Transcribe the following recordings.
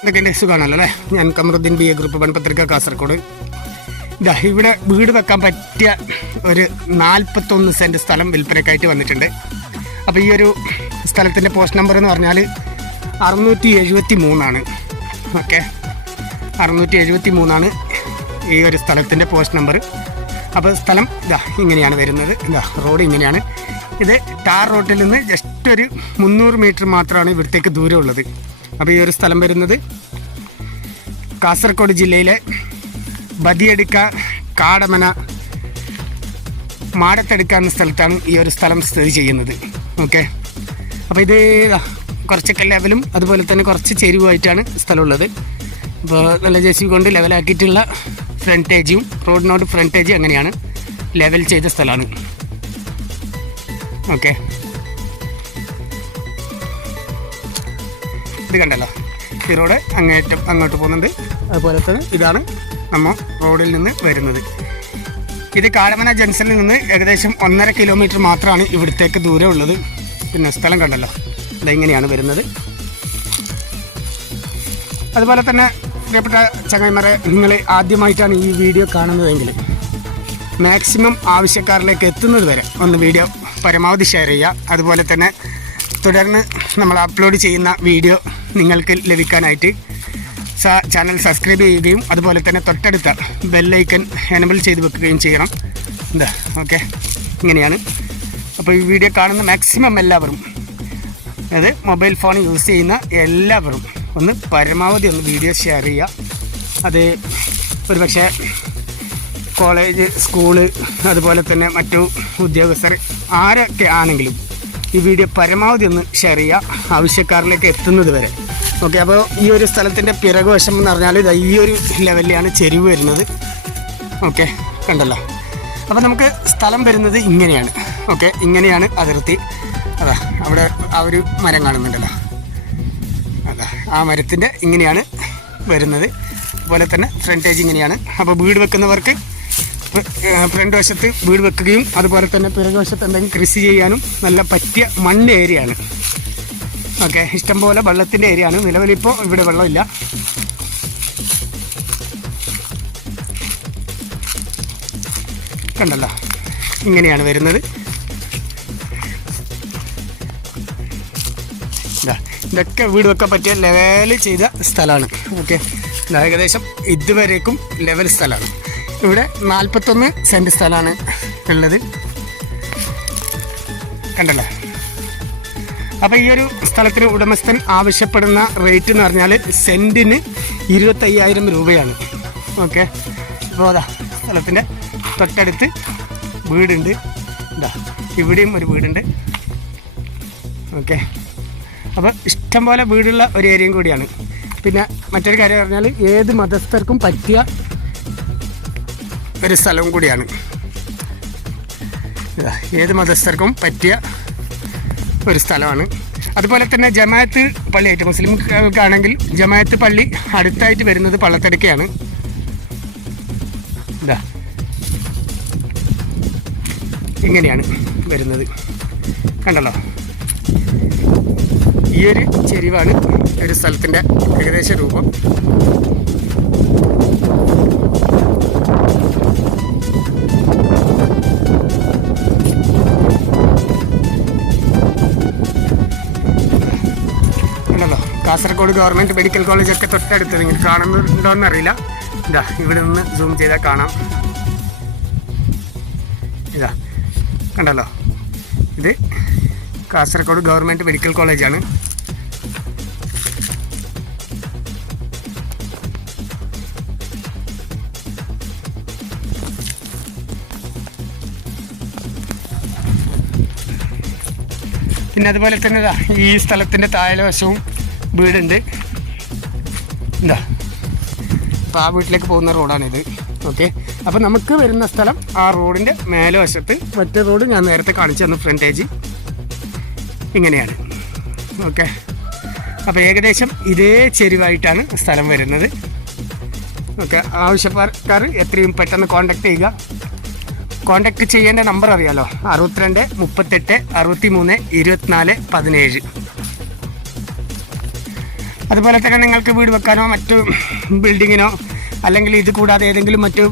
എന്തൊക്കെ സുഖമാണല്ലോ അല്ലേ? ഞാൻ കമറുദ്ദീൻ ബി എ ഗ്രൂപ്പ് പൺപത്രിക കാസർഗോഡ്. ഇതാ ഇവിടെ വീട് വെക്കാൻ പറ്റിയ ഒരു 41 സെൻറ്റ് സ്ഥലം വിൽപ്പനയ്ക്കായിട്ട് വന്നിട്ടുണ്ട്. അപ്പോൾ ഈ ഒരു സ്ഥലത്തിൻ്റെ പോസ്റ്റ് നമ്പർ എന്ന് പറഞ്ഞാൽ 673 ഓക്കെ, 673 ഈ ഒരു സ്ഥലത്തിൻ്റെ പോസ്റ്റ് നമ്പർ. അപ്പോൾ സ്ഥലം ഇതാ ഇങ്ങനെയാണ് വരുന്നത്. ഇതാ റോഡ് ഇങ്ങനെയാണ്. ഇത് ടാർ റോഡിൽ നിന്ന് ജസ്റ്റ് ഒരു 300 മീറ്റർ മാത്രമാണ് ഇവിടത്തേക്ക് ദൂരമുള്ളത്. അപ്പോൾ ഈ ഒരു സ്ഥലം വരുന്നത് കാസർഗോഡ് ജില്ലയിലെ ബദിയടുക്ക കാടമന മാടത്തെടുക്ക എന്ന സ്ഥലത്താണ് ഈ ഒരു സ്ഥലം സ്ഥിതി ചെയ്യുന്നത്. ഓക്കെ, അപ്പോൾ ഇത് കുറച്ചൊക്കെ ലെവലും അതുപോലെ തന്നെ കുറച്ച് ചെരിവുമായിട്ടാണ് സ്ഥലമുള്ളത്. അപ്പോൾ നല്ല JCB കൊണ്ട് ലെവലാക്കിയിട്ടുള്ള ഫ്രണ്ടേജും റോഡിനോട് ഫ്രണ്ടേജ് അങ്ങനെയാണ് ലെവൽ ചെയ്ത സ്ഥലമാണ്. ഓക്കെ, ഇത് കണ്ടല്ലോ, ഈ റോഡ് അങ്ങോട്ട് പോകുന്നുണ്ട്. അതുപോലെ തന്നെ ഇതാണ് നമ്മൾ റോഡിൽ നിന്ന് വരുന്നത്. ഇത് കാടമന ജംഗ്ഷനിൽ നിന്ന് ഏകദേശം 1.5 കിലോമീറ്റർ മാത്രമാണ് ഇവിടത്തേക്ക് ദൂരമുള്ളത്. പിന്നെ സ്ഥലം കണ്ടല്ലോ, ഇതെങ്ങനെയാണ് വരുന്നത്. അതുപോലെ തന്നെ പ്രിയപ്പെട്ട ചങ്ങായിമാരെ, നിങ്ങൾ ആദ്യമായിട്ടാണ് ഈ വീഡിയോ കാണുന്നതെങ്കിൽ മാക്സിമം ആവശ്യക്കാരിലേക്ക് എത്തുന്നത് വരെ ഒന്ന് വീഡിയോ പരമാവധി ഷെയർ ചെയ്യുക. അതുപോലെ തന്നെ തുടർന്ന് നമ്മൾ അപ്ലോഡ് ചെയ്യുന്ന വീഡിയോ നിങ്ങൾക്ക് ലഭിക്കാനായിട്ട് ചാനൽ സബ്സ്ക്രൈബ് ചെയ്യുകയും അതുപോലെ തന്നെ തൊട്ടടുത്ത ബെല്ലൈക്കൺ എനബിൾ ചെയ്ത് വെക്കുകയും ചെയ്യണം. എന്താ ഓക്കെ, ഇങ്ങനെയാണ്. അപ്പോൾ ഈ വീഡിയോ കാണുന്ന മാക്സിമം എല്ലാവരും, അതായത് മൊബൈൽ ഫോൺ യൂസ് ചെയ്യുന്ന എല്ലാവരും ഒന്ന് പരമാവധി ഒന്ന് വീഡിയോ ഷെയർ ചെയ്യുക. അത് ഒരുപക്ഷെ കോളേജ്, സ്കൂള്, അതുപോലെ തന്നെ മറ്റു ഉദ്യോഗസ്ഥർ ആരൊക്കെ ആണെങ്കിലും ഈ വീഡിയോ പരമാവധി ഒന്ന് ഷെയർ ചെയ്യുക, ആവശ്യക്കാരിലേക്ക് എത്തുന്നത് വരെ. ഓക്കെ, അപ്പോൾ ഈ ഒരു സ്ഥലത്തിൻ്റെ പിറകുവശം എന്ന് പറഞ്ഞാൽ ഈ ഒരു ലെവലിലാണ് ചെരിവ് വരുന്നത്. ഓക്കെ, കണ്ടല്ലോ. അപ്പോൾ നമുക്ക് സ്ഥലം വരുന്നത് ഇങ്ങനെയാണ്. ഓക്കെ, ഇങ്ങനെയാണ് അതിർത്തി. അതാ അവിടെ ആ ഒരു മരം കാണുന്നുണ്ടല്ലോ, അതാ ആ മരത്തിൻ്റെ ഇങ്ങനെയാണ് വരുന്നത്. അതുപോലെ തന്നെ ഫ്രണ്ടേജ് ഇങ്ങനെയാണ്. അപ്പോൾ വീട് വെക്കുന്നവർക്ക് ഫ്രണ്ട് വശത്ത് വീട് വെക്കുകയും അതുപോലെ തന്നെ പിറകുവശത്ത് എന്തെങ്കിലും കൃഷി ചെയ്യാനും നല്ല പറ്റിയ മണ്ണ് ഏരിയയാണ്. ഓക്കെ, ഇഷ്ടംപോലെ വെള്ളത്തിൻ്റെ ഏരിയയാണ്. നിലവിലിപ്പോൾ ഇവിടെ വെള്ളമില്ല. കണ്ടല്ലോ, ഇങ്ങനെയാണ് വരുന്നത്. ഇതൊക്കെ വീട് വെക്കാൻ പറ്റിയ ലെവൽ ചെയ്ത സ്ഥലമാണ്. ഓക്കെ, ഏകദേശം ഇതുവരേക്കും ലെവൽ സ്ഥലമാണ്. ഇവിടെ 41 സെൻറ്റ് സ്ഥലമാണ് ഉള്ളത്. കണ്ടല്ലോ. അപ്പോൾ ഈ ഒരു സ്ഥലത്തിന് ഉടമസ്ഥൻ ആവശ്യപ്പെടുന്ന റേറ്റ് എന്ന് പറഞ്ഞാൽ സെൻറ്റിന് 25,000 രൂപയാണ്. ഓക്കെ, അപ്പോൾ അതാ സ്ഥലത്തിൻ്റെ തൊട്ടടുത്ത് വീടുണ്ട്. ഇതാ ഇവിടെയും ഒരു വീടുണ്ട്. ഓക്കെ, അപ്പോൾ ഇഷ്ടംപോലെ വീടുള്ള ഒരു ഏരിയയും കൂടിയാണ്. പിന്നെ മറ്റൊരു കാര്യം പറഞ്ഞാൽ ഏത് മതസ്ഥർക്കും പറ്റിയ ഒരു സ്ഥലവും കൂടിയാണ്. ഏത് മതസ്ഥർക്കും പറ്റിയ ഒരു സ്ഥലമാണ്. അതുപോലെ തന്നെ ജമാഅത്ത് പള്ളിയായിട്ട് മുസ്ലിംകൾക്കാണെങ്കിൽ ജമാഅത്ത് പള്ളി അടുത്തായിട്ട് വരുന്നത് പള്ളത്തെടുക്കയാണ്. ഇതാ ഇങ്ങനെയാണ് വരുന്നത്. കണ്ടല്ലോ, ഈ ഒരു ചെരിവാണ് ഒരു സ്ഥലത്തിൻ്റെ ഏകദേശ രൂപം. കാസർഗോഡ് ഗവൺമെൻറ് മെഡിക്കൽ കോളേജൊക്കെ തൊട്ടടുത്ത് നിങ്ങൾ കാണുന്നുണ്ടോയെന്നറിയില്ല. ഇതാ ഇവിടെ നിന്ന് സൂം ചെയ്താൽ കാണാം. ഇതാ കണ്ടല്ലോ, ഇത് കാസർഗോഡ് ഗവൺമെൻറ് മെഡിക്കൽ കോളേജാണ്. പിന്നെ അതുപോലെ തന്നെ ഈ സ്ഥലത്തിൻ്റെ താഴെ വശവും വീടുണ്ട്. എന്താ അപ്പോൾ ആ വീട്ടിലേക്ക് പോകുന്ന റോഡാണിത്. ഓക്കെ, അപ്പോൾ നമുക്ക് വരുന്ന സ്ഥലം ആ റോഡിൻ്റെ മേലെ വശത്ത്, മറ്റേ റോഡ് ഞാൻ നേരത്തെ കാണിച്ചു തന്നു ഫ്രണ്ടേജ് ഇങ്ങനെയാണ്. ഓക്കെ, അപ്പോൾ ഏകദേശം ഇതേ ചെരിവായിട്ടാണ് സ്ഥലം വരുന്നത്. ഓക്കെ, ആവശ്യക്കാർ എത്രയും പെട്ടെന്ന് കോൺടാക്ട് ചെയ്യുക. കോൺടാക്ട് ചെയ്യേണ്ട നമ്പർ അറിയാലോ, 62 38 63 24 17. അതുപോലെ തന്നെ നിങ്ങൾക്ക് വീട് വെക്കാനോ മറ്റു ബിൽഡിങ്ങിനോ അല്ലെങ്കിൽ ഇത് കൂടാതെ ഏതെങ്കിലും മറ്റു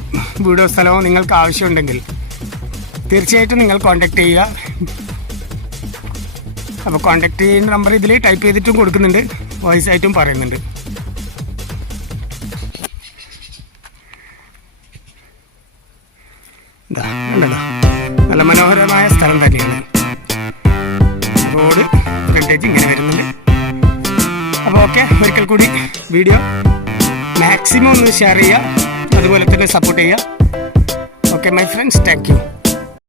വീടോ സ്ഥലമോ നിങ്ങൾക്ക് ആവശ്യമുണ്ടെങ്കിൽ തീർച്ചയായിട്ടും നിങ്ങൾ കോൺടാക്റ്റ് ചെയ്യുക. അപ്പോൾ കോൺടാക്റ്റ് ചെയ്യുന്ന നമ്പർ ഇതിൽ ടൈപ്പ് ചെയ്തിട്ടും കൊടുക്കുന്നുണ്ട്, വോയിസ് ആയിട്ടും പറയുന്നുണ്ട്. ഉണ്ടല്ലോ, നല്ല മനോഹരമായ സ്ഥലം തന്നെയാണ്. റോഡ് ഫ്രണ്ടേജ് ഇങ്ങനെ വരുന്നുണ്ട്. അപ്പോൾ ഓക്കെ, ഒരിക്കൽ കൂടി വീഡിയോ മാക്സിമം ഒന്ന് ഷെയർ ചെയ്യുക, അതുപോലെ തന്നെ സപ്പോർട്ട് ചെയ്യുക. Okay my friends, thank you.